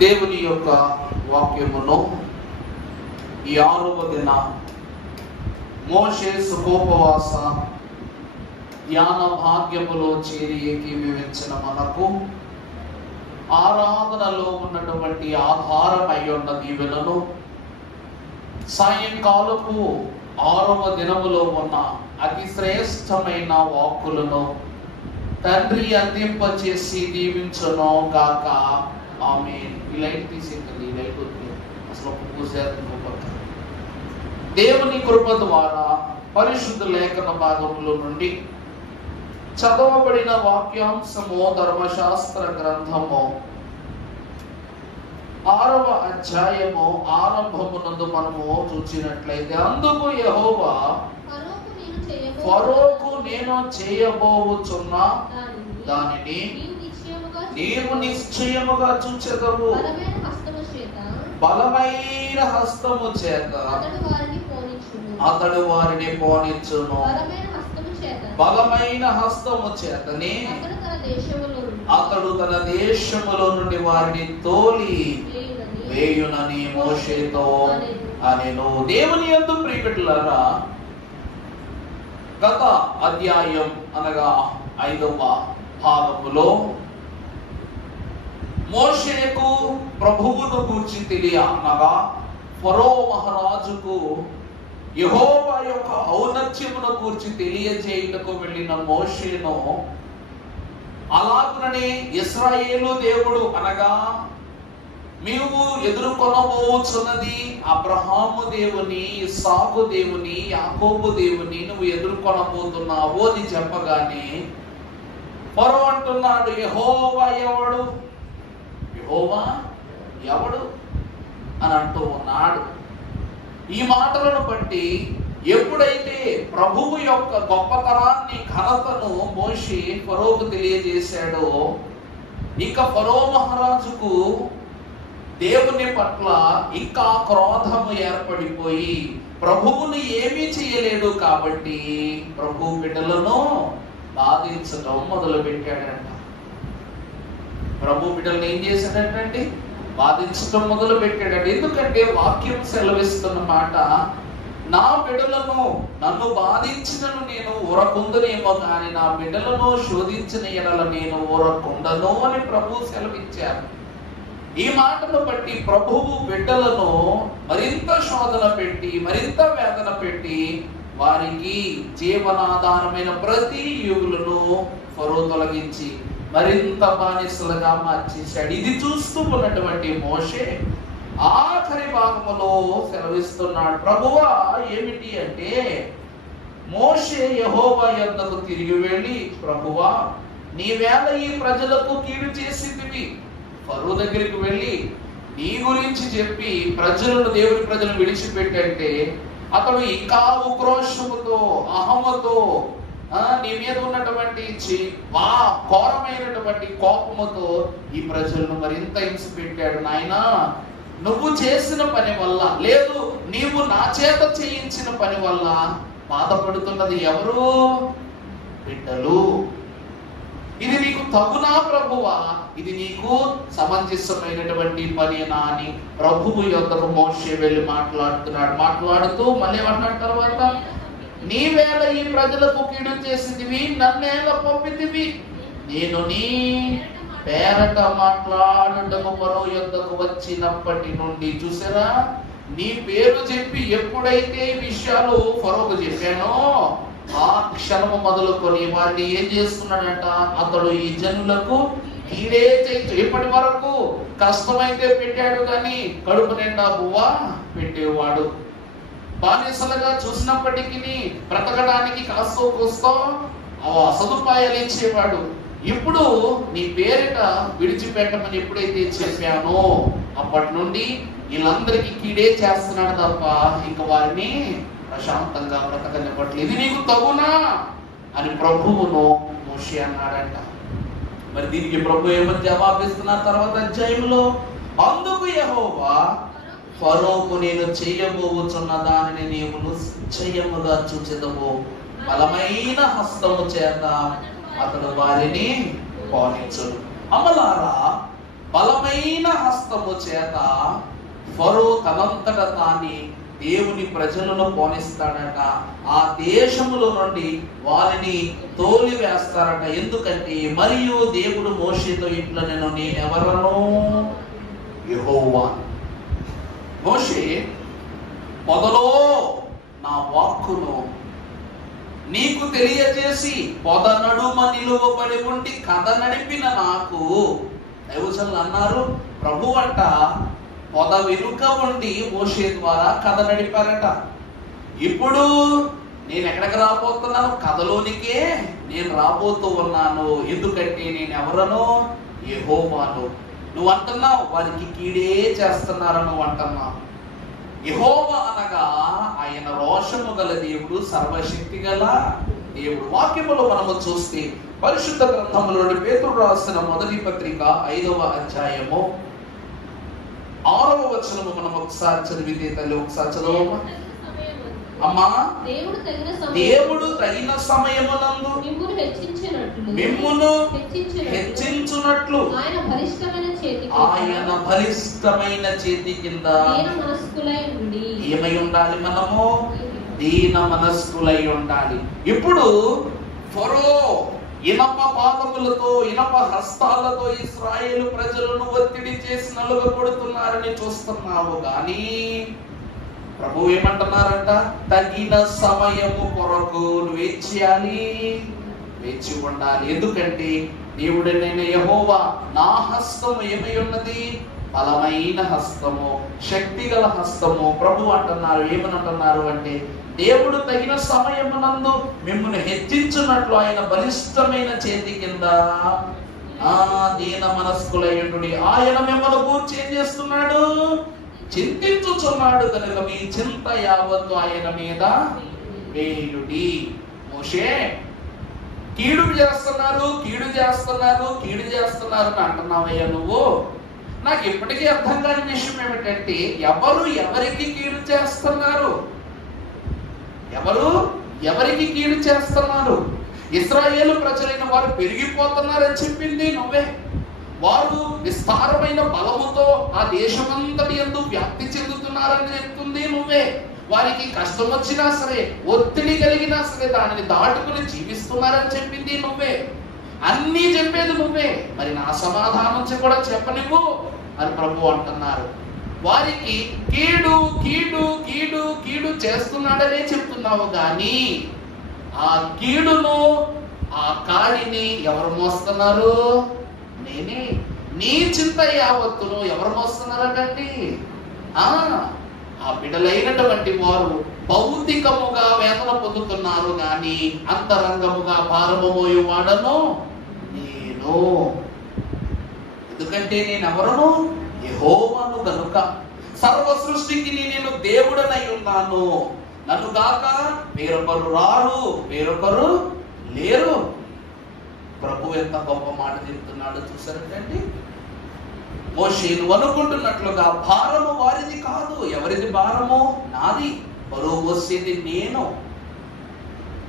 దేవుని యొక్క వాక్యమును ఈ 6వ దిన మోషే సుఖోపవాస ధ్యాన భాగ్యములో చేరి ఏకీభవించిన మనకు ఆరాధనలో ఉన్నటువంటి ఆధారమై ఉన్న దీవెనను, సాయంకాలపు 6వ దినములో ఉన్న అతి శ్రేష్టమైన వాక్కులను తండ్రి అందింప చేసి దీవించును గాక. ఆమేన్. ఈ లైట్ తీసేయండి, ఈ లైట్ అసలు దేవుని కృప ద్వారా పరిశుద్ధ లేఖన భాగముల నుండి చదవబడిన వాక్యాంశము ధర్మశాస్త్ర గ్రంథము 6వ అధ్యాయము ఆరంభమునందు మనము చూసినట్లయితే, అందుకు యెహోవా ఫరోకు నేను చేయబోవుచున్న దానిని నీవు నిశ్చయముగా చూచెదవు, బలమైన హస్తము చేత అతడు వారిని పోనిచ్చును. బలమైన హస్తము చేతని అతడు తన దేశములో నుండి వారిని తోలి వేయునని మోషేతో అనెను. దేవుని యందు ప్రియబిడ్డలారా, గత అధ్యాయం అనగా 5వ భాగములో మోషేకు ప్రభువును గూర్చి తెలియనగా ఫరో మహారాజుకు యెహోవా యొక్క ఔన్నత్యమును గూర్చి తెలియజేయుటకు వెళ్ళిన మోషేను, అలాగుననే ఇశ్రాయేలు దేవుడు అనగా నీవు ఎదుర్కొనబోచున్నది అబ్రహాము దేవుని, ఇస్సాకు దేవుని, యాకోబు దేవుని నువ్వు ఎదుర్కొనబోతున్నావు అని చెప్పగానే ఫరో అంటున్నాడు, యెహోవా ఎవడు, యెహోవా ఎవడు అని అంటూ ఉన్నాడు. ఈ మాటలను బట్టి ఎప్పుడైతే ప్రభువు యొక్క గొప్పతనాన్ని, ఘనతను మోషే ఫరోకు తెలియజేశాడో, ఇక ఫరో మహారాజుకు దేవుని పట్ల ఇంకా క్రోధము ఏర్పడిపోయి ప్రభువును ఏమీ చేయలేడు. కాబట్టి ప్రభు బిడ్డలను బాధించడం మొదలు పెట్టాడంట. ప్రభు బిడ్డలను ఏం చేశాడంటే బాధించడం మొదలు పెట్టాడంట. ఎందుకంటే వాక్యం సెలవిస్తున్న మాట, నా బిడ్డలను నన్ను బాధించినను నేను ఊరకుందనేమో కానీ నా బిడ్డలను శోధించిన ఎడల నేను ఊరకుండను అని ప్రభు సెలవిచ్చారు. ఈ మాటను బట్టి ప్రభువు బిడ్డలను మరింత శోధన పెట్టి, మరింత వేదన పెట్టి, వారికి జీవనాధారమైన ప్రతి యువులను ఫరో తొలగించి మరింత బానిసలుగా మార్చేశాడు. ఇది చూస్తూ ఉన్నటువంటి మోషే ఆఖరి భాగములో సెలవిస్తున్నాడు. ప్రభువా ఏమిటి అంటే, మోషే యెహోవా యొద్దకు తిరిగి వెళ్ళి, ప్రభువా నీవేళ ఈ ప్రజలకు కీడు చేసితివి, ఫరో దగ్గరికి వెళ్ళి నీ గురించి చెప్పి ప్రజలను, దేవుని ప్రజలను విడిచిపెట్టంటే అతడు ఇంకా ఉక్రోషముతో, అహముతో, నీ మీద ఉన్నటువంటి ఘోరమైనటువంటి కోపముతో ఈ ప్రజలను మరింత హింస పెట్టాడు. నాయనా, నువ్వు చేసిన పని వల్ల, లేదు నీవు నా చేత చేయించిన పని వల్ల బాధపడుతున్నది ఎవరు? బిడ్డలు. ఇది నీకు తగునా ప్రభువా? ఇది నీకు సమంజసమైనటువంటి పనేనా అని ప్రభువు యొద్దకు మోషే వెళ్ళి మాట్లాడుతున్నాడు. మాట్లాడుతూ మళ్ళీ ఏమన్నాడు తర్వాత, నీవేళ ఈ ప్రజలకు కీడు చేసితివి, నన్నేళ పంపితివి, నేను నీ పేరట మాట్లాడటము ఫరో యొద్దకు వచ్చినప్పటి నుండి. చూసారా, నీ పేరు చెప్పి ఎప్పుడైతే విషయాలు ఫరోకు చెప్పానో ఆ క్షణము మొదలుకొని వారిని ఏం చేస్తున్నాడంట, అతడు ఈ జనులకు కీడే చేయొచ్చు. ఇప్పటి వరకు కష్టమైతే పెట్టాడు కానీ కడుపు నిండా బువ్వా పెట్టేవాడు. బానిసలుగా చూసినప్పటికీ బ్రతకడానికి కాస్తో కోస్తో సదుపాయాలు ఇచ్చేవాడు. ఇప్పుడు నీ పేరిట విడిచిపెట్టమని ఎప్పుడైతే చెప్పానో అప్పటి నుండి వీళ్ళందరికీ కీడే చేస్తున్నాడు తప్ప ఇంకా వారిని ప్రశాంతంగా బ్రతకనివ్వట్లేదు. ఇది నీకు తగునా అని ప్రభువును మోషే అన్నాడంట. మరి దీనికి ప్రభు ఏమని జవాబిస్తున్నారు తర్వాత అధ్యాయంలో, అందుకు యెహోవా ఫరోకు నేను చేయబోచున్న దానిని నీవు నిశ్చయముగా చూచెదవు, బలమైన హస్తము చేత అతడు వారిని పోనించును. అమలారా, బలమైన హస్తము చేత ఫరో తనంతట తాని దేవుని ప్రజలను పోనిస్తాడట. ఆ దేశములో నుండి వారిని తోలి వేస్తారట. ఎందుకంటే మరియు దేవుడు మోషేతో ఇట్లా నేనెవరను? యెహోవా. మోషే పొదలో నా వాక్కును నీకు తెలియజేసి పొద నడుమ నిలువబడి ఉండి కథ నడిపిన నాకు. దైవజనులు అన్నారు, ప్రభు అంట పొద వెనుక ఉండి మోషే ద్వారా కథ నడిపారట. ఇప్పుడు నేను ఎక్కడికి రాబోతున్నాను? కథలోనికే నేను రాబోతూ ఉన్నాను. ఎందుకంటే నేను ఎవరను? యెహోవాను. నువ్వు అంటున్నావు వారికి కీడే చేస్తున్నారు, నువ్వు అంటున్నావు. యెహోవా అనగా ఆయన రోషము గల దేవుడు, సర్వశక్తి గల దేవుడు. వాక్యములో మనము చూస్తే పరిశుద్ధ గ్రంథములోని పేతురు రాసిన మొదటి పత్రిక 5వ అధ్యాయము 6వ వచనము మనం ఒకసారి చదివితే తల్లి ఒకసారి చదవమ్మా. అమ్మా, దేవుడు తగిన సమయమునందు మిమ్మును హెచ్చించునట్లు ఆయన బలిష్టమైన చేతి కింద ఏమై ఉండాలి? మనము దీన మనస్కులై ఉండాలి. ఇప్పుడు ఫరో ఇనప పాదములతో ఇనప హస్తాలతో ఇశ్రాయేలు ప్రజలను ఒత్తిడి చేసి నలుగగొడుతున్నారని చూస్తున్నావు. కానీ ప్రభు ఏమంటున్నారంట? తగిన సమయము కొరకు నువ్వేం చేయాలి? వేచి ఉండాలి. ఎందుకంటే దేవుడు నేను యెహోవా, నా హస్తము ఏమై ఉన్నది? బలమైన హస్తము, శక్తి గల హస్తము. ప్రభు అంటున్నారు, ఏమని అంటున్నారు అంటే దేవుడు తగిన సమయమునందు మిమ్మల్ని హెచ్చించున్నట్లు ఆయన బలిష్టమైన చేతి కింద దీన మనస్కులయ్యుండుడి. ఆయన మిమ్మల్ని గూర్చి ఏం చేస్తున్నాడు? చింతించుచున్నాడు. కనుక మీ చింత యావత్తు ఆయన మీద వేయుడి. మోషే కీడు చేస్తున్నారు అని అంటున్నావయ్యా నువ్వు. నాకు ఇప్పటికీ అర్థం కాని విషయం ఏమిటంటే ఎవరు ఎవరికి కీడు చేస్తున్నారు? ఎవరికి కీడు చేస్తున్నారు? ఇశ్రాయేలు ప్రజలైన వారు పెరిగిపోతున్నారని చెప్పింది నువ్వే. వారు విస్తారమైన బలముతో ఆ దేశమంతటి యందు వ్యాప్తి చెందుతున్నారని చెప్తుంది నువ్వే. వారికి కష్టం వచ్చినా సరే, ఒత్తిడి కలిగినా సరే దానిని దాటుకుని జీవిస్తున్నారని చెప్పింది నువ్వే. అన్నీ చెప్పేది నువ్వే. మరి నా సమాధానం కూడా చెప్పనివ్వు అని ప్రభు అంటున్నారు. వారికి కీడు కీడు కీడు కీడు చేస్తున్నాడనే చెప్తున్నావు. కానీ ఆ కీడును, ఆ కాడిని ఎవరు మోస్తున్నారు? నేనే. నీ చింత యావత్తును ఎవరు మోస్తున్నారండి? ఆ బిడ్డలైనటువంటి వారు భౌతికముగా వేదన పొందుతున్నారు, కానీ అంతరంగముగా భారము మోయువాడను నేను. ఎందుకంటే నేనెవరను? యెహోవాను గనుక. సర్వ సృష్టికి నేను దేవుడనై ఉన్నాను. నన్ను గాక వేరొకరు రారు, వేరొకరు లేరు. ప్రభు ఎంత గొప్ప మాట చెప్తున్నాడో చూసారండి. మోషే నువ్వు అనుకుంటున్నట్లుగా భారము వారిది కాదు. ఎవరిది భారము? నాది. బరువు మోసేది నేను.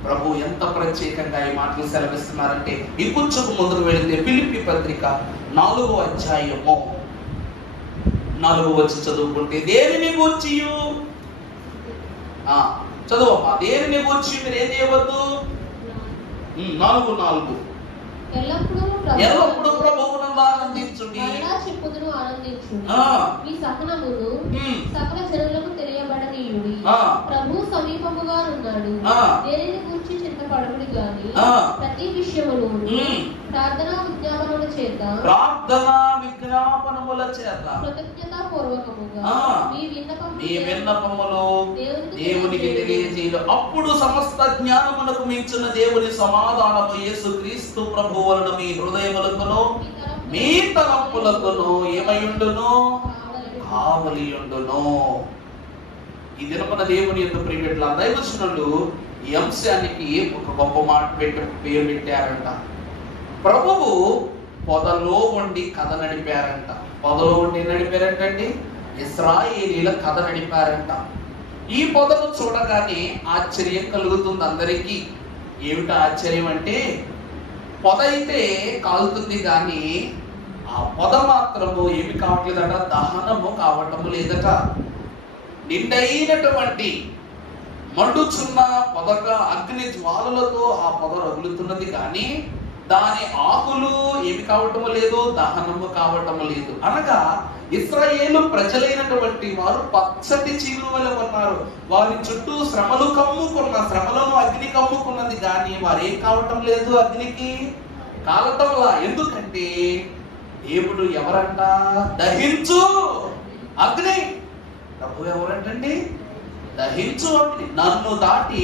ప్రభు ఎంత ప్రత్యేకంగా ఈ మాటలు సెలవిస్తున్నారంటే ఇంకొంచెం ముందుకు వెళితే ఫిలిప్పీ పత్రిక 4వ అధ్యాయము 4వ వచనం చదువుకుంటే దేనిని గూర్చి చదువమ్మా. దేనిని గూర్చి మీరు ఏం చేయవద్దు? 4:4 ఎల్లప్పుడూ ప్రభువును ఆనందించుడి. మీ సహనమును సకల జనులకు తెలియబడనీయుడి. ప్రభు సమీపముగా ఉన్నాడు. దేనిని గూర్చి చింతపడకుడి గాని ప్రతి విషయమును ప్రార్థనా విజ్ఞాపనముల చేత కృతజ్ఞతాపూర్వకముగా మీ విన్నపములు దేవునికి తెలియజేయు. అప్పుడు సమస్త జ్ఞానమునకు మించిన దేవుని సమాధానము యేసుక్రీస్తు ప్రభువు వలన మీ హృదయములకును మీ తలంపులకును ఏమయుండును? కావలియుండును. ఈ దినమున దేవుని యొక్క ప్రియబిడ్డల దైవజనులు ఈ అంశానికి ఒక గొప్ప మాట పేరు పెట్టారంట. ప్రభువు పొదలో ఉండి కథ నడిపారంట. పొదలో ఉండి నడిపారంటండి. ఇశ్రాయేలీల కథ నడిపారంట. ఈ పొదను చూడగానే ఆశ్చర్యం కలుగుతుంది అందరికీ. ఏమిటి ఆశ్చర్యం అంటే పొద అయితే కాలుతుంది, కానీ ఆ పొద మాత్రము ఏమి కావట్లేదట, దహనము కావటము లేదట. నిండైనటువంటి మండుచున్న పొదగా అగ్ని జ్వాలలతో ఆ పొద రగులుతున్నది, కానీ దాని ఆకులు ఏమి కావటము లేదు, దహనము కావటము లేదు. అనగా ఇశ్రాయేలు ప్రజలైనటువంటి వారు పచ్చటి చీలుల వలె ఉన్నారు. వారి చుట్టూ శ్రమలు కమ్ముకున్న, శ్రమలను అగ్ని కమ్ముకున్నది, కానీ వారు ఏం కావటం లేదు, అగ్నికి కాలటంలా. ఎందుకంటే దేవుడు ఎవరంట, దహించు అగ్ని. ప్రభు ఎవరంటండి, దహించు అగ్ని. నన్ను దాటి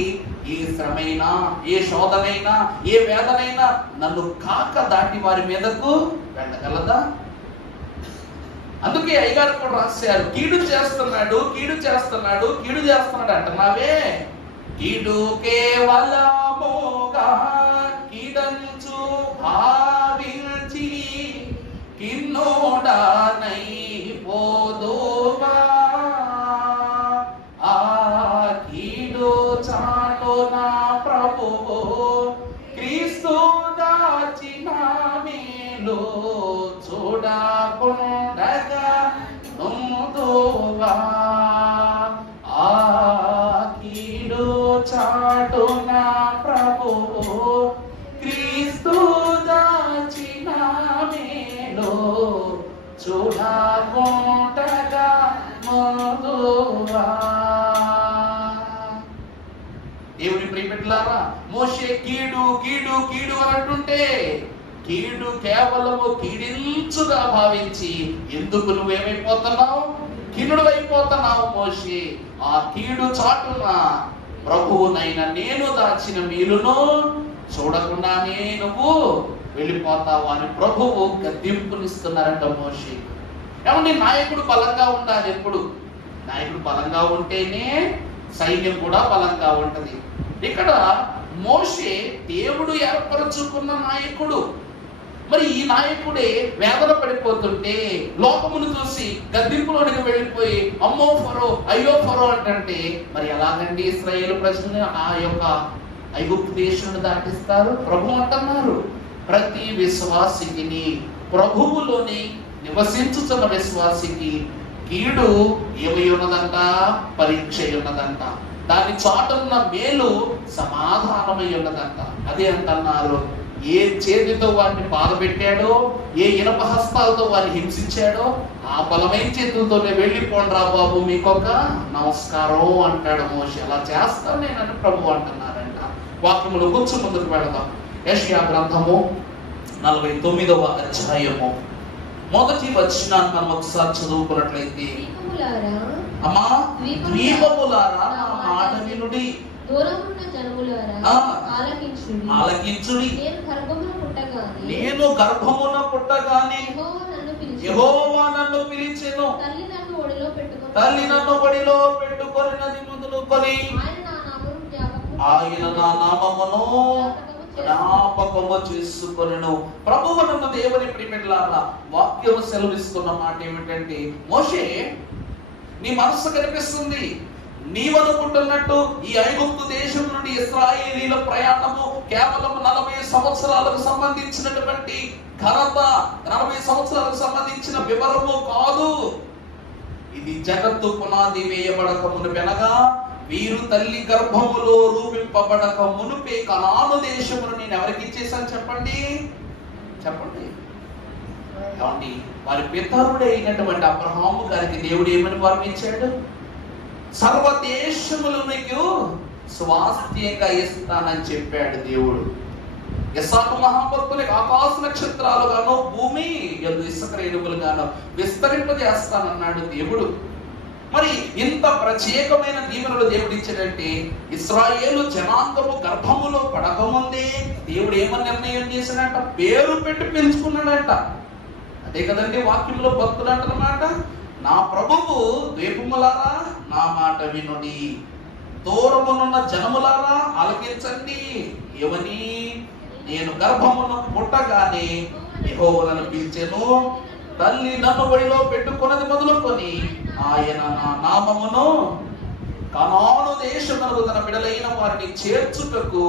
ఏ శ్రమైనా, ఏ శోధనైనా, ఏ వేదనైనా నన్ను కాక దాటి వారి మీదకు వెళ్ళగలదా? అందుకే అయ్యగారు కూడా రాశారు, కీడు చేస్తున్నాడు, కీడు చేస్తున్నాడు, కీడు చేస్తున్నాడు అంటున్నావే, కీడు కేవలముగా కీడంచు భావించి కిన్నోడనై పోదువా. ఆ కీడు చాటున ప్రభువు క్రీస్తు దాచిన మేలు చూడకుండగా నుందువా. ఆ కీడు చాటున ప్రభువు క్రీస్తు దాచిన మేలు చూడకుండగా నుందువా. దేవుని ప్రియమిత్రులారా, మోషే కీడు కీడు కీడు అని అంటుంటే, కీడు కేవలము కీడించుగా భావించి ఎందుకు నువ్వేమైపోతున్నావు, కీడు అయిపోతున్నావు మోషే. ఆ కీడు చాటున ప్రభువునైనా నేను దాచిన మీలును చూడకుండానే నువ్వు వెళ్ళిపోతావు అని ప్రభువు గద్దింపునిస్తున్నారంట మోషే. ఏమంటే నాయకుడు బలంగా ఉండాలి. ఎప్పుడు నాయకుడు బలంగా ఉంటేనే సైన్యం కూడా బలంగా ఉంటది. ఇక్కడ మోషే దేవుడు ఏర్పరచుకున్న నాయకుడు. మరి ఈ నాయకుడే వేదన పడిపోతుంటే లోకమును చూసి గద్దింపులోనికి వెళ్ళిపోయి అమ్మో ఫరో, అయ్యో ఫరో అంటే మరి ఎలాగండి ఇశ్రాయేలు ప్రజల్ని ఆ యొక్క ఐగుప్తు దేశాన్ని దాటిస్తారు? ప్రభు అంటున్నారు, ప్రతి విశ్వాసికి, ప్రభువులోని నివసించుతున్న విశ్వాసికి కీడు ఏమై ఉన్నదంట, పరీక్ష ఉన్నదంట. దాని చాటున్న మేలు సమాధానమై ఉన్నదంట. అదే అంటున్నారు, ఏ చేతితో వారిని బాధపెట్టాడో, ఏ ఇనప హస్తాలతో వారిని హింసించాడో ఆ బలమైన చేతులతోనే వెళ్ళిపోండ్రా బాబు, మీకొక నమస్కారం అంటాడు మోషే. అలా చేస్తాను నేనని ప్రభు అంటున్నారంట. వాక్యములు కొంచెం ముందుకు వెళదాం. యెషయా గ్రంథము 49వ అధ్యాయము మొదటి వచనాన్ని మనం ఒకసారి చదువుకున్నట్లయితే, అమ్మా ద్వీపములారా నా మాట వినుడి, దూరమున్న జనములారా ఆలకించుడి. నేను గర్భమున పుట్టగానే యెహోవా నన్ను పిలిచెను, తల్లి నన్ను ఒడిలో పెట్టుకొనినది మొదలుకొని ఆయన నా నామమును జ్ఞాపకము చేసుకొనెను. ప్రభువు నన్ను దేవుని ప్రియమిత్రులారా, వాక్యము సెలవిస్తున్న మాట ఏమిటంటే, మోషే నీ మనస్సు కనిపిస్తుంది, నీవనుకుంటున్నట్టు ఈ ఐగుప్తు దేశం నుండి ఇశ్రాయేలీల ప్రయాణము కేవలం 40 సంవత్సరాలకు సంబంధించినటువంటి ఘనత, 40 సంవత్సరాలకు సంబంధించిన వివరము కాదు. ఇది జగత్తు పునాది వేయబడక మునుపెనగా, వీరు తల్లి గర్భములో రూపింపబడక మునుపే కనాను దేశమును నేను ఎవరికి ఇచ్చేసాను చెప్పండి, చెప్పండి. కాబట్టి వారి పితరుడే అయినటువంటి అబ్రహాము గారికి దేవుడు ఏమని వరం ఇచ్చాడు? సర్వదేశములు నీకు స్వాస్థ్యంగా ఇస్తానని చెప్పాడు దేవుడు. ఇస్సాకు మహాభక్తునికి ఆకాశ నక్షత్రాలుగాను భూమి ఇసుక రేణువులుగాను విస్తరింపజేస్తానన్నాడు దేవుడు. మరి ఇంత ప్రత్యేకమైన దీవెనలు దేవుడు ఇచ్చాడంటే, ఇశ్రాయేలు జనాంగము గర్భములో పడకముందే దేవుడు ఏమని నిర్ణయం చేశాడంట? పేరు పెట్టి పిలుచుకున్నాడంట. అదే కదండి వాక్యంలో భక్తులు అంటున్నమాట, నా ప్రభువు ద్వీపములారా నా మాట వినుడి, దూరమునున్న జనములారా ఆలకించండి. ఏమని? నేను గర్భమును పుట్టగానే యెహోవాను పిలిచెను, తల్లి నన్ను ఒడిలో పెట్టుకున్నది మొదలుకొని ఆయన నా నామమును కనాను దేశమునకు తన బిడ్డలైన వారిని చేర్చుటకు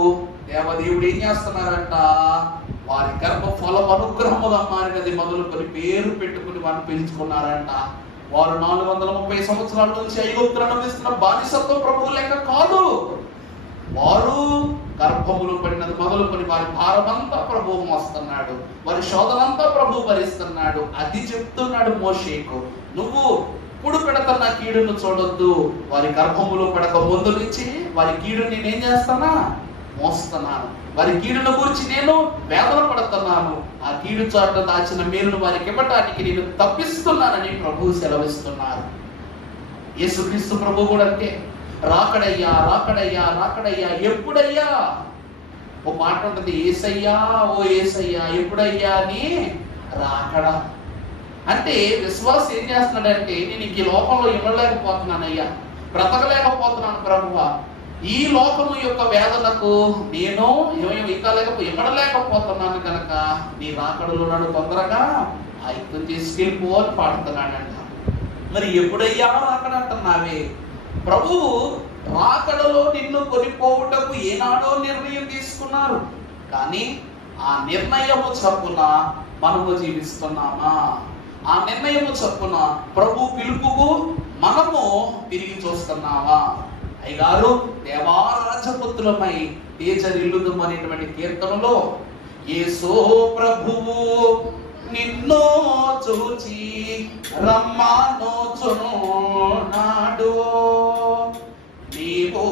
దేవదేవుడు ఏం చేస్తున్నారంట? వారి గర్భఫలం అనుగ్రహముగా మారినది మొదలుకొని పేరు పెట్టుకుని వారిని పిలుచుకున్నారంట. వారు 430 సంవత్సరాల నుంచి ఐగుప్తులో అనుభవిస్తున్న బానిసత్వం ప్రభువు లెక్క కాదు. వారు గర్భములు పడినది మొదలుకొని వారి భారమంతా ప్రభువు మోస్తున్నాడు, వారి శోధనంతా ప్రభువు భరిస్తున్నాడు. అది చెప్తున్నాడు మోషేకు, నువ్వు ఇప్పుడు పెడతన్న కీడును చూడొద్దు, వారి గర్భములు పడక ముందు నుంచి వారి కీడుని నేనేం చేస్తానా, మోస్తున్నాను. వారి కీడును గురించి నేను వేదన పడుతున్నాను. ఆ కీడు చాట దాచిన మేలును వారికి ఇవ్వటానికి నేను తప్పిస్తున్నానని ప్రభువు సెలవిస్తున్నారు. యేసుక్రీస్తు ప్రభు కూడా అంతే, రాకడయ్యా రాకడయ్యా రాకడయ్యా, ఎప్పుడయ్యా? ఓ మాట ఉంటుంది, ఏసయ్యా ఓ ఏసయ్యా ఎప్పుడయ్యా అని రాకడ. అంటే విశ్వాసం ఏం చేస్తున్నాడంటే, నేను ఇంక ఈ లోకంలో ఇవ్వలేకపోతున్నానయ్యా, బ్రతకలేకపోతున్నాను ప్రభువా, ఈ లోకము యొక్క వేదనకు నేను ఇవ్వలేకపోతున్నాను కనుక నీ రాకడలో నన్ను తొందరగా ఆయుక్తం తీసుకెళ్ళిపో అని పాడుతున్నాడంట. మరి ఎప్పుడయ్యా రాకడ అంటున్నావే? ప్రభువు రాకడలో నిన్ను కొనిపోవుటకు ఏనాడో నిర్ణయం తీసుకున్నారు, కానీ ఆ నిర్ణయము చొప్పున మనము జీవిస్తున్నామా? ఆ నిర్ణయము చొప్పున ప్రభు పిలుపుకు మనము తిరిగి చూస్తున్నావా? అయ్యగారు దేవారాజపుత్రులమై తేజరిల్లుదు అనేటువంటి కీర్తనలో, యేసో ప్రభువు నిన్ను చూచి రమ్మనొచ్చున్నాడు, నీవు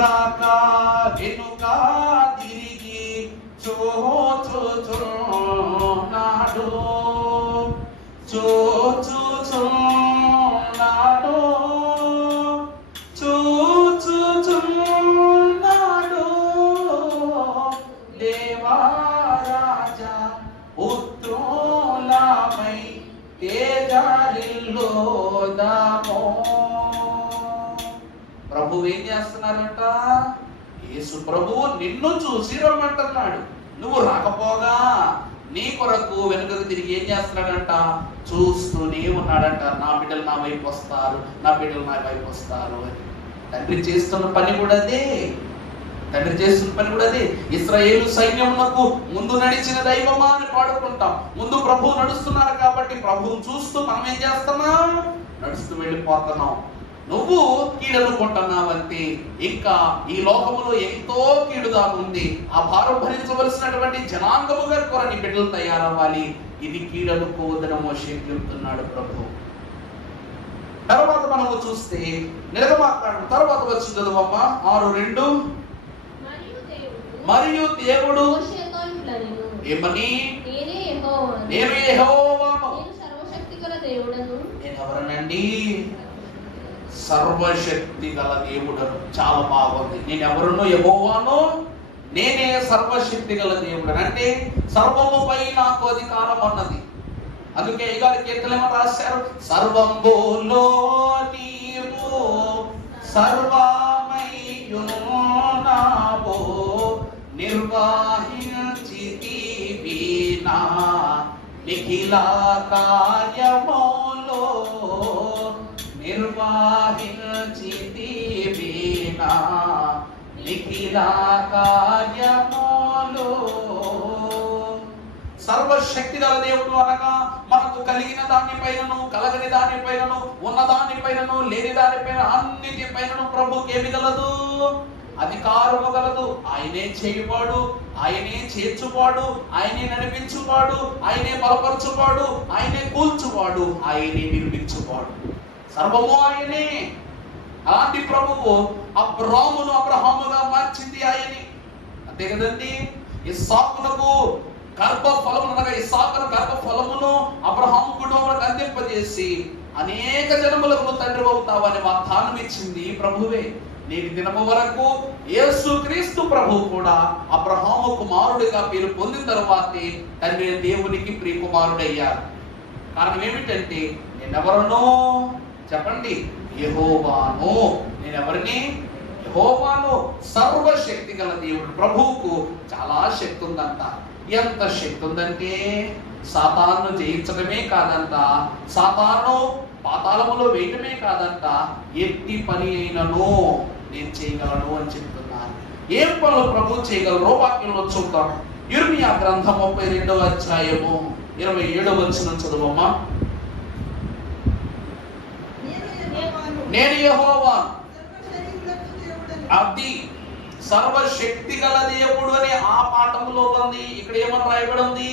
రాక వెనుక తిరిగి చూచుచున్నాడు, చూచుచున్నాడు, చూచుచున్నాడు. దేవారాజా పుత్రులమై తేజరిల్లుదాము. ప్రభువు ఏం చేస్తున్నారంట? యేసు ప్రభువు నిన్ను చూసి రమ్మంటున్నాడు. నువ్వు రాకపోగా నీ కొరకు వెనుకకు తిరిగి ఏం చేస్తున్నాడంట? చూస్తూనే ఉన్నాడంట. నా బిడ్డలు నా వైపు వస్తారు, నా బిడ్డలు నా వైపు వస్తారు అని. తండ్రి చేస్తున్న పని కూడా అదే, తండ్రి చేస్తున్న పని కూడా అదే. ఇశ్రాయేలు సైన్యమునకు ముందు నడిచిన దైవమా అని పాడుకుంటాం. ముందు ప్రభువు నడుస్తున్నారు కాబట్టి ప్రభువు చూస్తూ మనం ఏం చేస్తున్నాం? నడుస్తూ వెళ్ళిపోతున్నాం. నువ్వు కీడనుకుంటున్నావంటే ఇంకా ఈ లోకములో ఎంతో కీడుగా ఉంది. ఆ భారం భరించవలసినటువంటి జనాంగముగా కూడా నీ బిడ్డలు తయారవ్వాలి. ఇది కీడనుకోవద్దని మోషే చెప్తున్నాడు ప్రభు. తర్వాత మనము చూస్తే నిర్గమాకాండం తర్వాత వచ్చి చదువమ్మ 6:2. మరియు దేవుడు ఏమని? నేను యెహోవాను. నేను ఎవరనండి? సర్వశక్తి గల దేవుడను. చాలా బాగుంది. నేను ఎవరునో యెహోవాను, నేనే సర్వశక్తి గల దేవుడను. అంటే సర్వముపై నాకు అధికారం అన్నది. అందుకే ఈ గారి కీర్తనలో రాశారు, సర్వంబోలో నీవు సర్వమయ్యున్నావో నిర్వహించితివి నా నిఖిల కార్యములో, నిర్వహించితివి నా నిఖిల కార్యములో. సర్వశక్తి గల దేవుడు అనగా మనకు కలిగిన దానిపైనను కలగని దానిపైనను ఉన్న దానిపైనను లేని దానిపైన అన్నిటిపైనను ప్రభుకి ఏమి గలదు? అధికారము గలదు. ఆయనే చేయువాడు, ఆయనే చేర్చువాడు, ఆయనే నడిపించువాడు, ఆయనే బలపరచువాడు, ఆయనే కూల్చువాడు, ఆయనే నిర్మించువాడు. సర్వము ఆయనే. అలాంటి ప్రభువు అబ్రాహామును అబ్రహాముగా మార్చింది ఆయనే. అంతే కదండి. ఇస్సాకునకు గర్భఫలమును అనగా ఇస్సాకును గర్భఫలమును అబ్రహాము కుటుంబానికి అందింపజేసి అనేక జనములకు తండ్రి అవుతావని వాగ్దానం ఇచ్చింది ప్రభువే. నేటి దినము వరకు యేసుక్రీస్తు ప్రభువు కూడా అబ్రహాము కుమారుడిగా పేరు పొందిన తరువాతే తండ్రి దేవునికి ప్రియకుమారుడయ్యారు. కారణం ఏమిటంటే, నేనెవరనో చెప్పండి? యెహోవాను. నేనెవరిని? యెహోవాను. సర్వశక్తి గల దేవుడు. ప్రభువుకు చాలా శక్తి ఉందంట. ఎంత శక్తి ఉందంటే సాతాను జయించడమే కాదంట, సాతాను పాతాళములో వేయటమే కాదంట, ఎట్టి పని అయినను నేను చేయగలను అని చెప్తున్నాను. ఏం పనులు ప్రభు చేయగలరో వాక్యంలో చూద్దాం. యిర్మీయా గ్రంథం 32వ అధ్యాయము 27వ వచనం చదువమ్మా. నేను యెహోవాను, అది సర్వశక్తి గల దేవుడు అని ఆ పాఠములో ఉంది. ఇక్కడ ఏమని రాయబడి ఉంది?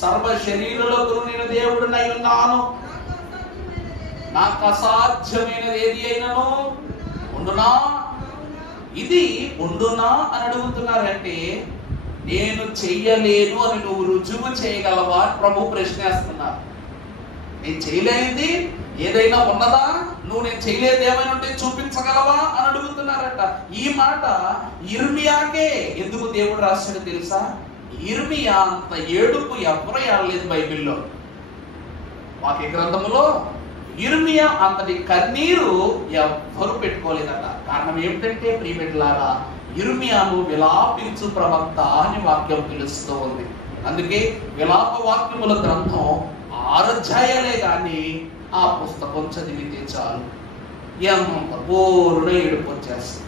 సర్వ శరీరులకు నేను దేవుడినై ఉన్నాను, నాకు అసాధ్యమైనది ఏది అయినను ఉండునా. ఇది ఉండునా అని అడుగుతున్నారంటే నేను చెయ్యలేను అని నువ్వు రుజువు చేయగలవా అని ప్రభు ప్రశ్నేస్తున్నారు. నేను చేయలేనిది ఏదైనా ఉన్నదా? నువ్వు నేను చేయలేదు ఏమైనా ఉంటే చూపించగలవా అని అడుగుతున్నారట. ఈ మాట యిర్మీయాకే ఎందుకు దేవుడు రాశాడు తెలుసా? యిర్మీయా అంత ఏడుపు ఎవరు ఏడలేదు బైబిల్లో. వాక్య గ్రంథములో యిర్మీయా అంతటి కన్నీరు ఎవ్వరు పెట్టుకోలేదట. కారణం ఏమిటంటే ప్రియబిడ్డలారా, యిర్మీయాను విలాపించు ప్రవక్త అని వాక్యం పిలుస్తూ ఉంది. అందుకే విలాప వాక్యముల గ్రంథం 6 అధ్యాయాలే కానీ ఆ పుస్తకం చదివితే చాలు ఎంత బోరున ఏడుపు వచ్చేస్తుంది.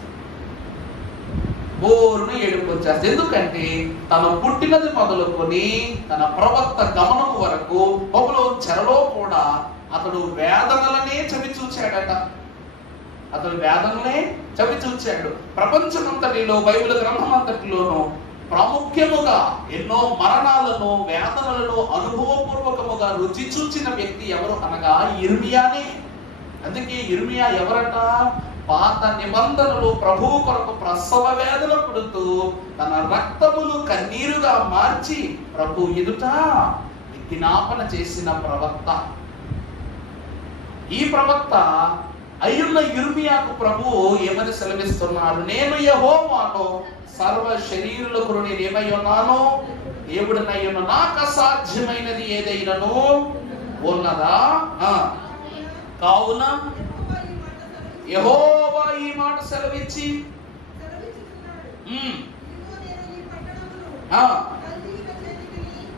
ఎందుకంటే తను పుట్టినది మొదలుకొని తన ప్రవక్త గమనం వరకు బబులోను చెరలో కూడా అతడు వేదనలనే చవి చూచాడట. ప్రపంచమంతటిలో బైబిల్ గ్రంథం అంతటిలోనూ ప్రాముఖ్యముగా ఎన్నో మరణాలను, వేదనలను అనుభవపూర్వకముగా రుచి చూచిన వ్యక్తి ఎవరు అనగా యిర్మీయానే. అందుకే యిర్మీయా ఎవరట? పాత నిబంధనలు ప్రభువు కొరకు ప్రసవ వేదన పుడుతూ తన రక్తములు కన్నీరుగా మార్చి ప్రభు ఎదుట విజ్ఞాపన చేసిన ప్రవక్త. ఈ ప్రవక్త అయ్యున్న యిర్మీయాకు ప్రభు ఏమని సెలవిస్తున్నారు? నేను యెహోవాను, సర్వ శరీరులకు నేను ఏమై ఉన్నాను? దేవుడినై ఉన్న, నాకు అసాధ్యమైనది ఏదైనాను ఉన్నదా? కావున యెహోవా ఈ మాట సెలవిచ్చి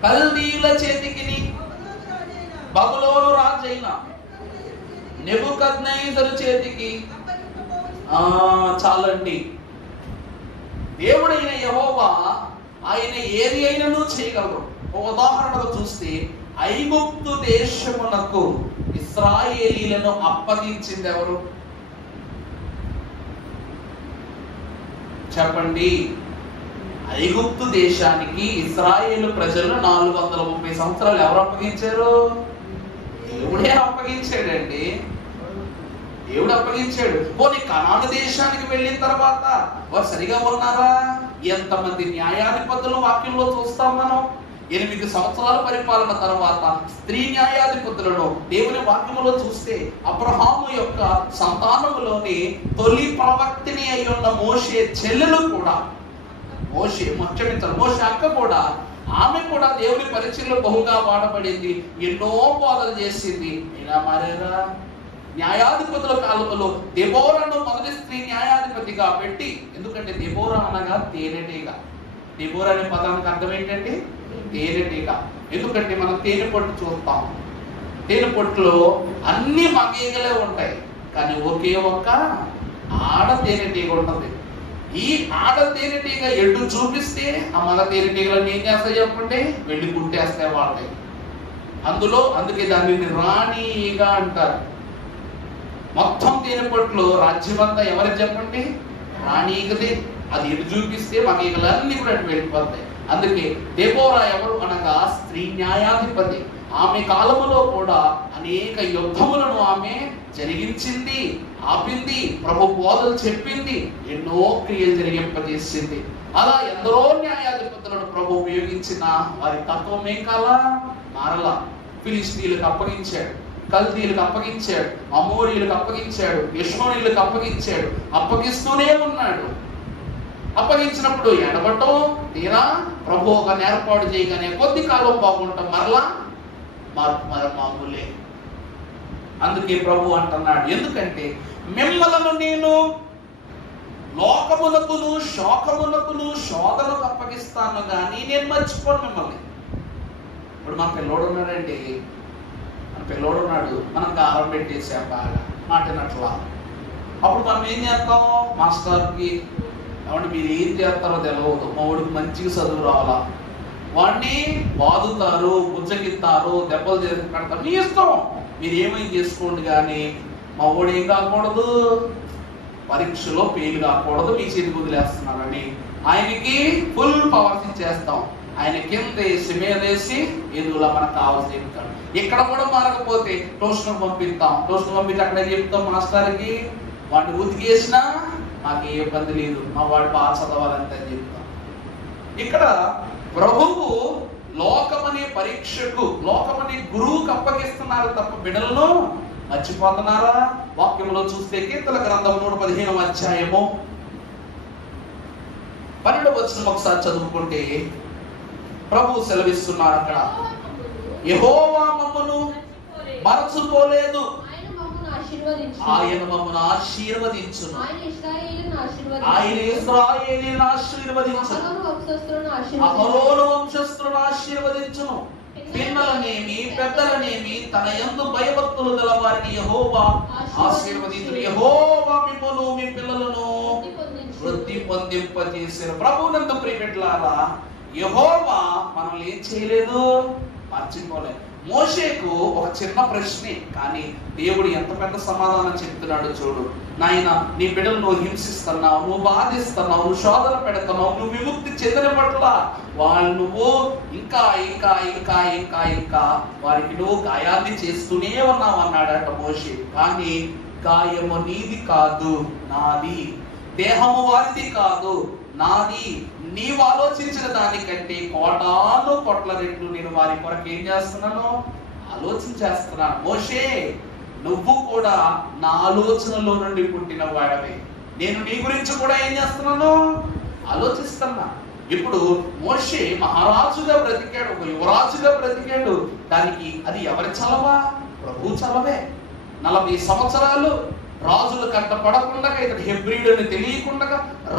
కల్దీల చేతికి బబులోను రాజైన నెబుకద్నెజరు చేతికి చాలండి. దేవుడైన యెహోవా ఆయన ఏది అయినను చేయగలరు. ఒక ఉదాహరణగా చూస్తే ఐగుప్తు దేశమునకు ఇశ్రాయేలీలను అప్పగించింది ఎవరు చెప్పండి? ఐగుప్తు దేశానికి ఇశ్రాయేలు ప్రజలు 430 సంవత్సరాలు ఎవరు అప్పగించారు? దేవుడే అప్పగించాడండి. దేవుడు అప్పగించాడు. పోనీ కనాను దేశానికి వెళ్ళిన తర్వాత వారు సరిగా ఉన్నారా? ఎంతమంది న్యాయాధిపతులు వాక్యంలో చూస్తాం మనం. 8 సంవత్సరాల పరిపాలన తర్వాత స్త్రీ న్యాయాధిపతులను దేవుని వాక్యములో చూస్తే అబ్రహాము యొక్క సంతానములోని తొలి ప్రవక్తిని అయి ఉన్న మోషే చెల్లెలు కూడా, మోషే అక్క కూడా, ఆమె కూడా దేవుని పరిచయంలో బహుగా వాడబడింది. ఎన్నో బోధలు చేసింది. ఇలా మారేరా? న్యాయాధిపతుల కాలంలో దెబోరాను మొదటి స్త్రీ న్యాయాధిపతిగా పెట్టి, ఎందుకంటే దెబోరా అనగా తేనెటీగ. దెబోరా అనే పదానికి అర్థం ఏంటంటే తేనెటీగ. ఎందుకంటే మనం తేనె పొట్టు చూస్తాం. తేనె పొట్టులో అన్ని మగీగలే ఉంటాయి, కానీ ఒకే ఒక్క ఆడ తేనెటీగ ఉంటుంది. ఈ ఆడ తేనెటీగ ఎడ్డు చూపిస్తే ఆ మగ తేనెటీగలను ఏం చేస్తాయి చెప్పండి? వెళ్ళి గుట్టేస్తాయి వాళ్ళని. అందుకే దానిని రాణిగా అంటారు. మొత్తం తేనె పొట్టులో రాజ్యమంతా ఎవరికి చెప్పండి? రాణిగదే. అది ఎటు చూపిస్తే మగీగలన్నీ కూడా అటు వెళ్ళిపోతాయి. అందుకే దెబోరా ఎవరు అనగా స్త్రీ న్యాయాధిపతి. ఆమె కాలములో కూడా అనేక యుద్ధములను ఆమె జరిగించింది, ఆపింది, ప్రభు బోధలు చెప్పింది, ఎన్నో క్రియలు జరిగింపజేసింది. అలా ఎందరో న్యాయాధిపతులను ప్రభు ఉపయోగించిన వారి తత్వం ఏం కాలా మారలా. ఫిలిస్తీన్లకు అప్పగించాడు, కల్దీలకు అప్పగించాడు, అమోరీలకు అప్పగించాడు, యెషూరీలకు అప్పగించాడు, అప్పగిస్తూనే ఉన్నాడు. అప్పగించినప్పుడు ఎడబట్టం తీరా ప్రభు ఒక ఏర్పాటు చేయగానే కొద్ది కాలం బాగుంటాం, మరలా మామూలే. అందుకే ప్రభు అంటున్నాడు, ఎందుకంటే మిమ్మలను నేను లోకమునకును శోకమునకును శోధనకు అప్పగిస్తాను కానీ నేను మర్చిపోను మిమ్మల్ని. ఇప్పుడు మన పిల్లోడు ఉన్నాడండి, మనం కారం పెట్టేసాం బాగా మాటినట్లా. అప్పుడు మనం ఏం చేస్తాం? మాస్టర్కి కాబట్టి మీరు ఏం చేస్తారో తెలియదు. మా వాడికి మంచిగా చదువు రావాలా, వాడిని బాదుతారు, బుజ్జగిస్తారు, దెబ్బలు చేసి పెడతారు, మీ ఇష్టం, మీరు ఏమైనా చేసుకోండి. కానీ మా వాడు ఏం కాకూడదు, పరీక్షలో ఫెయిల్ కాకూడదు, మీ చేతికి వదిలేస్తున్నారని ఆయనకి ఫుల్ పవర్స్ ఇచ్చేస్తాం. ఆయన కింద వేసి మీదేసి ఎదుగులా మనకు కావాల్సి చెప్తాడు. ఇక్కడ కూడా మారకపోతే ట్యూషన్ పంపిస్తాం, ట్యూషన్ పంపించి అక్కడ చెప్తాం మాస్టర్కి, వాడిని ఉతికేసినా నాకు ఏ ఇబ్బంది లేదు, మా వాడు బాగా చదవాలంటే అని చెప్తాం. ఇక్కడ ప్రభువు లోకమనే పరీక్షకు, లోకమనే గురువుకు అప్పగిస్తున్నారు తప్ప బిడ్డలను మర్చిపోతున్నారా? వాక్యంలో చూస్తే కీర్తన గ్రంథం 115వ అధ్యాయము 12వ వచనం ఒకసారి చదువుకుంటే ప్రభు సెలవిస్తున్నారు. అక్కడ యెహోవా మమ్మను మరచిపోలేదు, ఆయన మమ్మను ఆశీర్వదించును, ఆయన ఇశ్రాయేలీయులను ఆశీర్వదించును, అహరోను వంశస్థులను ఆశీర్వదించును, పిన్నలనేమి పెద్దలనేమి తన యందు భయభక్తులు గల వారిని యెహోవా ఆశీర్వదించును. యెహోవా మిమ్మును మీ పిల్లలను వృద్ధి పొందింపజేసారు. ప్రభువునందు ప్రియబిడ్డలారా, యెహోవా మనల్ని ఏం చేయలేదు, మర్చిపోలేదు. మోషేకు ఒక చిన్న ప్రశ్నే, కానీ దేవుడు ఎంత పెద్ద సమాధానం చెప్తున్నాడు చూడు. నాయన, నీ బిడ్డలు నువ్వు హింసిస్తున్నావు, నువ్వు బాధిస్తున్నావు, నువ్వు శోధన పెడుతున్నావు, నువ్వు విముక్తి చెందిన పట్ల వాళ్ళు నువ్వు ఇంకా ఇంకా ఇంకా ఇంకా ఇంకా వారికి నువ్వు గాయాన్ని చేస్తూనే ఉన్నావు అన్నాడట మోషే. కానీ గాయము నీది కాదు, నాది, దేహము వారిది కాదు, నాది. నీవు ఆలోచించిన దానికంటే కోటాను కోట్ల రెట్లు నేను వారి కొరకు ఏం చేస్తున్నాను, ఆలోచించేస్తున్నాను. మోషే, నువ్వు కూడా నా ఆలోచనలో నుండి పుట్టిన వాడవే, నేను నీ గురించి కూడా ఏం చేస్తున్నాను, ఆలోచిస్తున్నా. ఇప్పుడు మోషే మహారాజుగా బ్రతికాడు, ఒక యువరాజుగా బ్రతికాడు. దానికి అది ఎవరి చలవా? ప్రభు చలవే. 40 సంవత్సరాలు రాజుల కంట పడకుండా, ఇతడు హెబ్రీయుడు అని తెలియకుండా,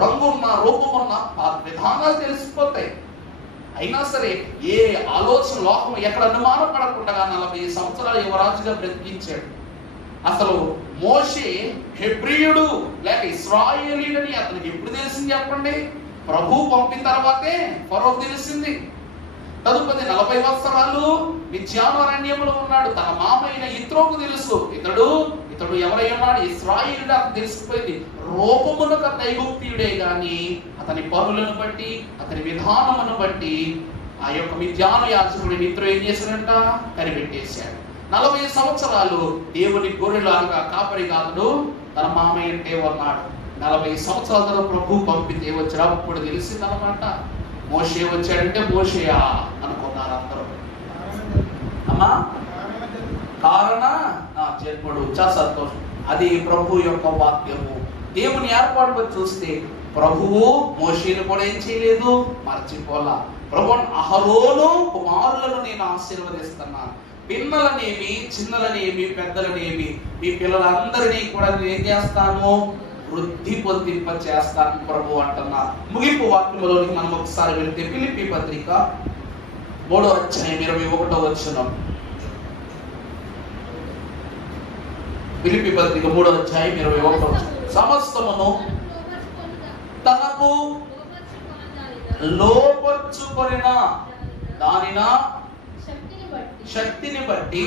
రంగున్న రూపమున్న ఆ విధానాలు తెలిసిపోతాయి. అయినా సరే ఏ ఆలోచన, లోకం ఎక్కడ అనుమానం పడకుండా 40 సంవత్సరాలు యువరాజుగా బ్రతికించాడు. అసలు మోషే హెబ్రీయుడు లేక ఇశ్రాయేలీయుడని అతనికి ఎప్పుడు తెలిసింది చెప్పండి? ప్రభు పంపిన తర్వాతే ఫరోకు తెలిసింది. తదుపరి 40 సంవత్సరాలు మిద్యానారణ్యంలో ఉన్నాడు. తన మామైన యిత్రోకు తెలుసు, ఇతడు ఎవరై ఉన్నాడు, ఇశ్రాయేలుడు అని తెలిసిపోయింది. రూపమునకు ఐగుప్తీయుడే గాని అతని పనులను బట్టి, అతని విధానమును బట్టి ఆ యొక్క మిద్యాను యాజకుడి యిత్రో ఏం చేశాడంట, కనిపెట్టేశాడు. 40 సంవత్సరాలు దేవుని గొర్రెలాగా కాపరిగాడు తన మామయ్య అంటే ఉన్నాడు. 40 సంవత్సరాల తర్వాత ప్రభు పంపితే వచ్చినప్పుడు తెలిసిందనమాట. మోషే వచ్చాడంటే మోషేయా అనుకున్నారు అందరూ. అమ్మా కారణ నా జన్ముడు, చాలా సంతోషం. అది ప్రభు యొక్క వాక్యము. దేవుని ఏర్పాటు చూస్తే ప్రభువు మోషేను కూడా ఏం చేయలేదు, మర్చిపోలా. ప్రభు అహరోను కుమారులను నేను ఆశీర్వదిస్తున్నాను, పిన్నలనేమి చిన్నలనేమి పెద్దలనేమి మీ పిల్లలందరినీ కూడా నేను ఏం చేస్తాను, వృద్ధి పొందింప చేస్తాను ప్రభు అంటున్నారు. ముగింపు వాక్యంలోకి మనం ఒకసారి వెళ్తే ఫిలిప్పీ పత్రిక 3వ అధ్యాయం 21వ వచనం. ఫిలిప్పీ పత్రిక 3వ అధ్యాయం 21వ వచనం. సమస్తమును తనకు లోపర్చుకొనిన దానిన శక్తిని బట్టి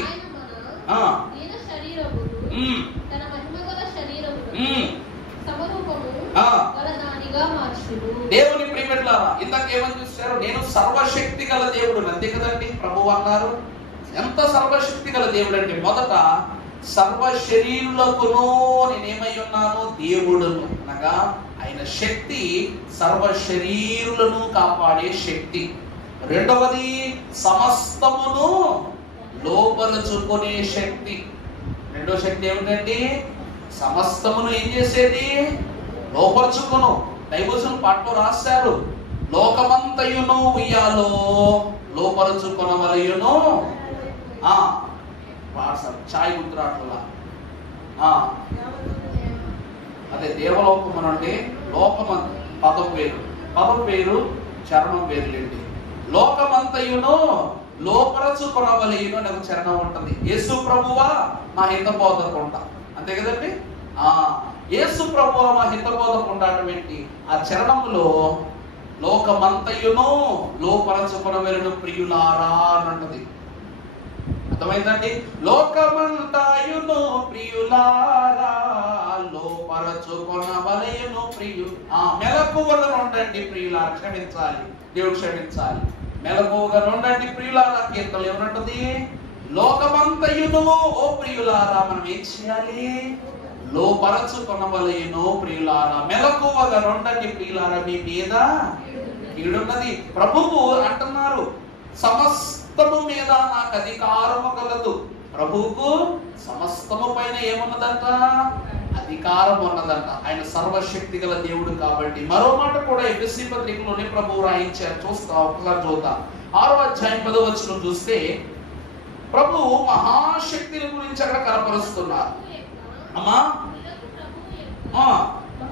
దేవుని ప్రియమిట్లారా, ఇందాక ఏమని చూశారు, నేను సర్వశక్తి గల దేవుడు అంతే కదండి ప్రభు అన్నారు. ఎంత సర్వశక్తి గల దేవుడు అంటే, మొదట సర్వ శరీరులకును నేనేమై ఉన్నాను, దేవుడును. అనగా ఆయన శక్తి సర్వ శరీరులను కాపాడే శక్తి. రెండవది సమస్తమును లోపరుచుకునే శక్తి. రెండో శక్తి ఏమిటండి, సమస్తమును ఏం చేసేది, లోపరుచుకును. దైవజనులు పాటలో రాశారు, లోకమంతయును ఉయ్యాలో లోపరుచుకొనవలయును. ఛాయ్ గుర్తురాట్లా, అదే దేవలోకం అంటే లోకం పదం పేరు చరణం పేరులేండి. లోకమంతయును లోపరచుకొనవలయును అనే ఒక చరణం ఉంటుంది. యేసు ప్రభువా మా హిత బోధకుంటా, అంతే కదండి. యేసు ప్రభువు హితబోధకు ఉన్నటువంటి ఆ చరణంలో లోకమంతయును లోపరచుకొనవలెను ప్రియులారా అన్నది అర్థమైందండి. లోకమంతయును ప్రియులారా లోపరచుకొనవలెను మెలకువగా ఉండండి ప్రియులారా. క్షమించాలి, దేవుడు క్షమించాలి. మెలకువగా ఉండండి ప్రియులారా. కీర్తనలు ఏమన్నది? లోకమంతయును ఓ ప్రియులారా మనం ఏం చేయాలి? లోపరచుకొనవలెను ప్రియులారా. మెలకువగా ఉండండి ప్రియులారా, మీ మీద కీడున్నది. ప్రభువు అంటున్నారు, సమస్తము మీద నాకు అధికారము కలదు. ప్రభువుకు సమస్తము పైన ఏమున్నదంట? అధికారం ఉన్నదంట. ఆయన సర్వశక్తి గల దేవుడు కాబట్టి. మరో మాట కూడా ఎఫెసీ పత్రికలోనే ప్రభువు రాయించారు. ఒకసారి చూద్దాం. 6వ అధ్యాయం 10వ వచనం చూస్తే ప్రభువు మహాశక్తిని గురించి అక్కడ కనపరుస్తున్నారు. అమ్మా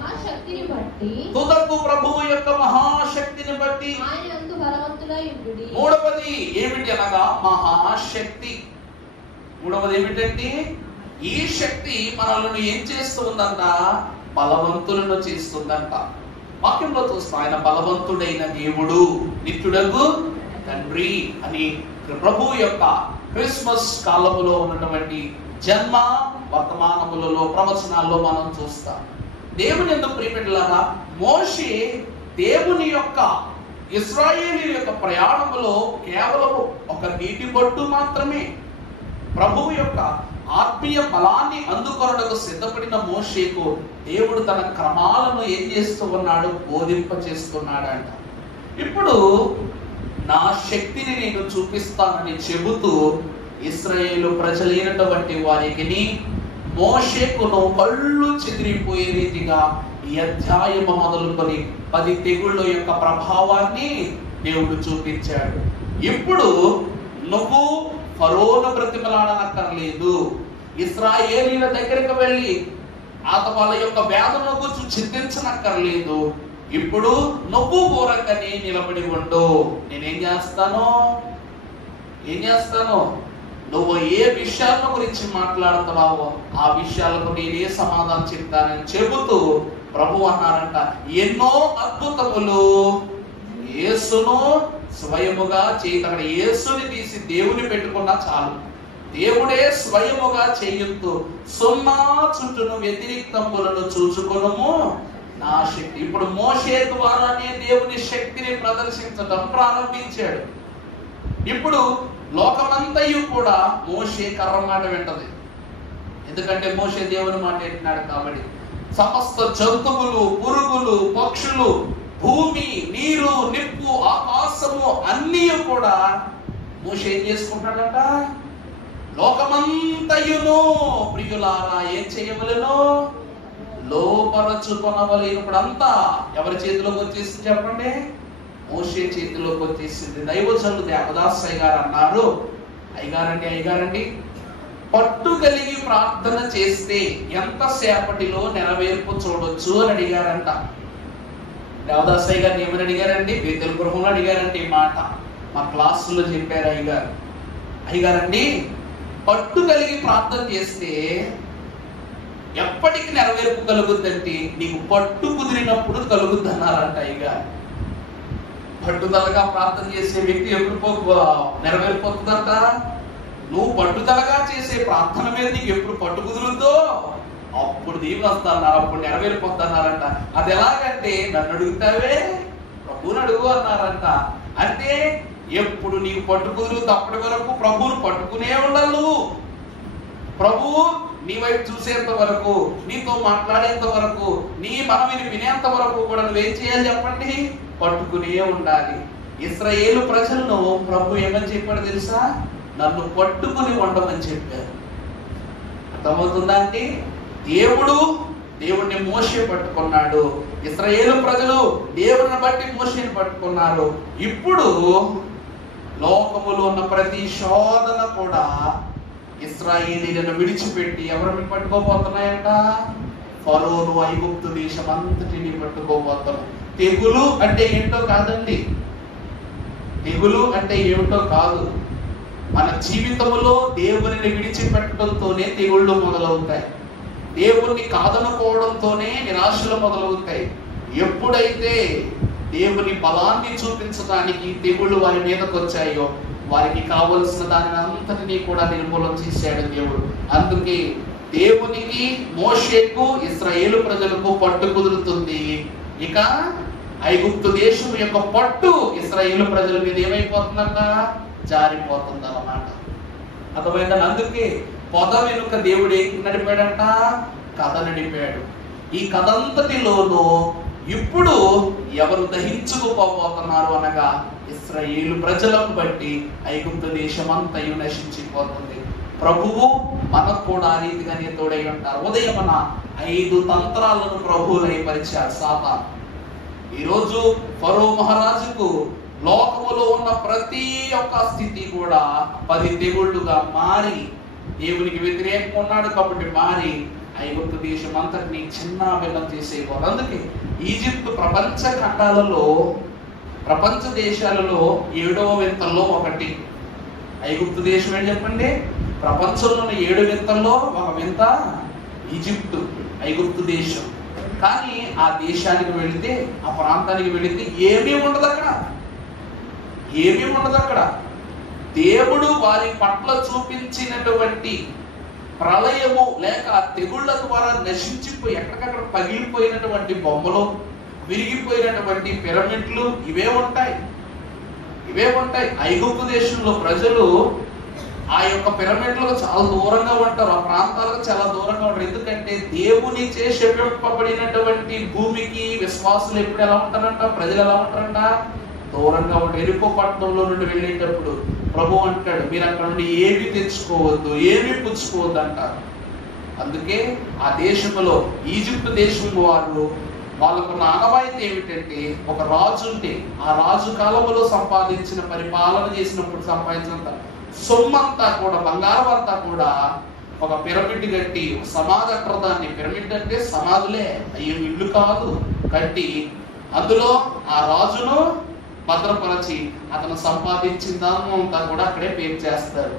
మహాశక్తిని బట్టి తుదకు ప్రభువు యొక్క మహాశక్తిని బట్టి ఆయనందు బలవంతులై ఉండుడి. మూడవది ఏమిటి అనగా మహాశక్తి. మూడవది ఏమిటండి? ఈ శక్తి మనల్ని ఏం చేస్తూ ఉందంట? బలవంతులను చేస్తుందంట. వాక్యంలో చూస్తాం, ఆయన బలవంతుడైన దేవుడు, నిత్యుడగు తండ్రి అని ప్రభువు యొక్క క్రిస్మస్ కాలములో ఉన్నటువంటి జన్మ వర్తమానములలో ప్రవచనాల్లో మనం చూస్తాం. దేవుని ఎందుకు ప్రియపెట్టలారా, మోషే దేవుని యొక్క ఇశ్రాయేలు యొక్క ప్రయాణములో కేవలం ఒక నీటి బొట్టు మాత్రమే. ప్రభువు యొక్క ఆత్మీయ బలాన్ని అందుకొనడానికి సిద్ధపడిన మోషేకు దేవుడు తన క్రమాలను ఏం చేస్తూ ఉన్నాడు? బోధింప చేస్తున్నాడంట. ఇప్పుడు నా శక్తిని నేను చూపిస్తానని చెబుతూ ఇశ్రాయేలు ప్రజలైనటువంటి వారికి మోషేకును కళ్ళు చెదిరిపోయే రీతిగా ఈ అధ్యాయము మొదలుకొని 10 తెగుళ్ళ యొక్క ప్రభావాన్ని దేవుడు చూపించాడు. ఇప్పుడు నువ్వు ఫరోను బ్రతిమలాడనక్కర్లేదు, ఇశ్రాయేలీల దగ్గరికి వెళ్ళి వాళ్ళ యొక్క వేదన గురించి చింతించనక్కర్లేదు. ఇప్పుడు నువ్వు ఊరకనే నిలబడి ఉండు. నేనేం చేస్తాను? నువ్వు ఏ విషయాల గురించి మాట్లాడుతున్నావో ఆ విషయాలకు నేనే సమాధానం చెప్తానని చెబుతూ ప్రభు అన్నారంట, ఎన్నో అద్భుతములు యేసును స్వయముగా అక్కడ యేసుని తీసి దేవుని పెట్టుకున్నా చాలు. దేవుడే స్వయముగా చేయుతూ సున్నా చుట్టూను వ్యతిరేక్తములను చూసుకొనుము నా శక్తి. ఇప్పుడు మోషే ద్వారానే దేవుని శక్తిని ప్రదర్శించడం ప్రారంభించాడు. ఇప్పుడు లోకమంతయు కూడా మోషే కర్ర మాట వింటది. ఎందుకంటే మోషే దేవుని మాట వింటున్నాడు కాబట్టి. సమస్త జంతువులు, పురుగులు, పక్షులు, భూమి, నీరు, నిప్పు, ఆకాశము అన్నీ కూడా మోషే ఏం చేసుకుంటాడట? లోకమంతయును ప్రియులారా ఏం చేయవలెను? లోపరచుకొనవలెను. ఇప్పుడంతా ఎవరి చేతిలోకి వచ్చేసింది చెప్పండి? మోషే చేతిలోకి వచ్చేసింది. దైవజనులు దేవదాస్ గారు అన్నారు, అయ్యగారండి పట్టు కలిగి ప్రార్థన చేస్తే ఎంతసేపటిలో నెరవేర్పు చూడొచ్చు అని అడిగారంట. దేవదాస్ గారిని ఏమని అడిగారండి? వేదల గృహంలో అడిగారంటే ఈ మాట మా క్లాసులో చెప్పారు అయ్యగారండి పట్టు కలిగి ప్రార్థన చేస్తే ఎప్పటికి నెరవేర్పు కలుగుద్దంటే నీకు పట్టు కుదిరినప్పుడు కలుగుద్ది అన్నారంట అయ్యగారు. పట్టుదలగా ప్రార్థన చేసే వ్యక్తి ఎప్పుడు నెరవేరిపోతుందంట? నువ్వు పట్టుదలగా చేసే ప్రార్థన మీద నీకు ఎప్పుడు పట్టు కుదురుద్దో అప్పుడు దీవులు వస్తున్నారు, అప్పుడు నెరవేరిపోతున్నారంట. అది ఎలాగంటే నన్ను అడుగుతావే ప్రభువుని అడుగు అన్నారంట. అంటే ఎప్పుడు నీకు పట్టు కుదురుద్దు అప్పటి వరకు ప్రభువును పట్టుకునే ఉండాలి. నువ్వు ప్రభువు నీ వైపు చూసేంత వరకు, నీతో మాట్లాడేంత వరకు, నీ మనవిని వినేంత వరకు కూడా నువ్వేం చేయాలి చెప్పండి? పట్టుకునే ఉండాలి. ఇశ్రాయేలు ప్రజలను ప్రభు ఏమని చెప్పాడు తెలుసా? నన్ను పట్టుకుని ఉండమని చెప్పారు. అర్థమవుతుందా అండి? దేవుడిని మోషే పట్టుకున్నాడు, ఇశ్రాయేలు ప్రజలు దేవుడిని బట్టి మోషేని పట్టుకున్నారు. ఇప్పుడు లోకములో ఉన్న ప్రతి శోధన కూడా ఇశ్రాయేలీలను విడిచిపెట్టి ఎవరిని పట్టుకోబోతున్నాయంట? ఫరోను, ఐగుప్తు దేశం అంతటిని పట్టుకోబోతున్నాం. తెగులు అంటే ఏంటో కాదండి, తెగులు అంటే ఏమిటో కాదు. మన జీవితంలో దేవునిని విడిచిపెట్టడంతోనే తెగుళ్ళు మొదలవుతాయి. దేవుణ్ణి కాదనుకోవడంతోనే నిరాశలు మొదలవుతాయి. ఎప్పుడైతే దేవుని బలాన్ని చూపించడానికి తెగుళ్ళు వారి మీదకి వచ్చాయో వారికి కావలసిన దానిని అంతటినీ కూడా నిర్మూలన చేశాడు దేవుడు. అందుకే దేవునికి, మోషేకు, ఇశ్రాయేలు ప్రజలకు పట్టు కుదురుతుంది. ఇక ఐగుప్తు దేశం యొక్క పట్టు ఇశ్రాయేలు ప్రజల మీద ఏమైపోతుందంట? జారిపోతుంది అన్నమాట. అర్థమైందా? అందుకే పొద వెనుక దేవుడు ఏం నడిపాడంట? కథ నడిపాడు. ఈ కథ అంతటిలోనూ ఇప్పుడు ఎవరు దహించుకుపోతున్నారు అనగా ఇశ్రాయేలు ప్రజలను బట్టి ఐగుప్తు దేశం అంతయు నశించిపోతుంది. ప్రభువు మనకు కూడా ఆ రీతిగానే తోడై ఉంటారు. ఉదయమున 5 తంత్రాలను ప్రభువు లయపరిచాడు సాతాను. ఈరోజు ఫరో మహారాజుకు లోకములో ఉన్న ప్రతి ఒక్క స్థితి కూడా 10 తెగుళ్ళుగా మారి, దేవునికి వ్యతిరేకంగా ఉన్నాడు కాబట్టి మారి ఐగుప్తు దేశం అంతటిని చిన్న భిన్నం చేసేవారు. అందుకే ఈజిప్ట్ ప్రపంచ ఖండాలలో, ప్రపంచ దేశాలలో 7వ వింతల్లో ఒకటి ఐగుప్తు దేశం. ఏం చెప్పండి? ప్రపంచంలోని 7 వింతల్లో ఒక వింత ఈజిప్టు, ఐగుప్తు దేశం. కానీ ఆ దేశానికి వెళితే, ఆ ప్రాంతానికి వెళితే ఏమీ ఉండదు అక్కడ, ఏమీ ఉండదు అక్కడ. దేవుడు వారి పట్ల చూపించినటువంటి ప్రళయము లేక తెగుళ్ళ ద్వారా నశించిపోయి ఎక్కడికక్కడ పగిలిపోయినటువంటి బొమ్మలు, విరిగిపోయినటువంటి పిరమిడ్లు ఇవే ఉంటాయి, ఇవే ఉంటాయి. ఐగుప్తు దేశంలో ప్రజలు ఆ యొక్క పిరమిడ్లకు చాలా దూరంగా ఉంటారు, ఆ ప్రాంతాలకు చాలా దూరంగా ఉంటారు. ఎందుకంటే దేవుని శపింపబడినటువంటి భూమికి విశ్వాసులు ఎప్పుడు ఎలా ఉంటారంట? ప్రజలు ఎలా ఉంటారంట? దూరంగా ఉంటారు. ఎరుకో పట్టణంలో నుండి వెళ్ళేటప్పుడు ప్రభు అంటాడు, మీరు అక్కడ నుండి ఏమి తెచ్చుకోవద్దు, ఏమి పుచ్చుకోవద్దు అంటారు. అందుకే ఆ దేశంలో ఈజిప్ట్ దేశం వాళ్ళకు ఆనవాయితీ ఏమిటంటే, ఒక రాజు ఉంటే ఆ రాజు కాలంలో సంపాదించిన, పరిపాలన చేసినప్పుడు సంపాదించినంత సొమ్మంతా కూడా, బంగారం అంతా కూడా ఒక పిరమిడ్ కట్టి, సమాధి అంటారు దాన్ని. పిరమిడ్ అంటే సమాధులే, అయ్యో ఇల్లు కాదు, కట్టి అందులో ఆ రాజును భద్రపరచి అతను సంపాదించిన దాన్ని అంతా కూడా అక్కడే పేరు చేస్తారు.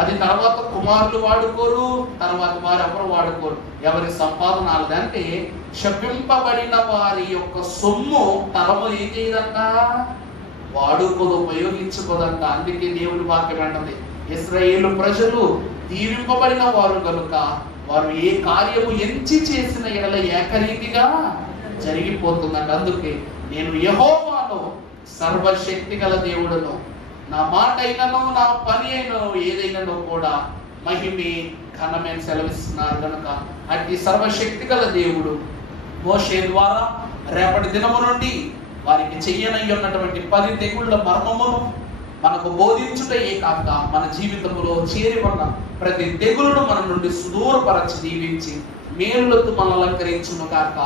అది తర్వాత కుమారులు వాడుకోరు, తర్వాత వారు ఎవరు వాడుకోరు. ఎవరి సంపాదన అంటే శపింపబడిన వారి యొక్క సొమ్ము తరము ఏం చేయదంట? వాడుకోదు, ఉపయోగించుకోదంట. అందుకే దేవుని వాక్యం అంటది, ఇశ్రాయేలు ప్రజలు దీవింపబడిన వారు కనుక వారు ఏ కార్యము ఎంచి చేసిన ఎడల ఏకరీతిగా జరిగిపోతుందంట. అందుకే నేను యెహోవాను, సర్వశక్తి గల దేవుడును, నా మాట అయినను నా పని అయినను ఏదైనాను కూడా మహిమే ఘనమే సెలవిస్తున్నారు కనుక అట్టి సర్వశక్తి గల దేవుడు మోషే ద్వారా రేపటి దినము నుండి వారికి చెయ్యనయ్యి ఉన్నటువంటి 10 తెగుళ్ళ మర్మమును మనకు బోధించుటయే కాక మన జీవితంలో చేరి ఉన్న ప్రతి తెగులును మన నుండి సుదూరపరచి దీవించి మేలులతో మనల్ని అలంకరించును కాక.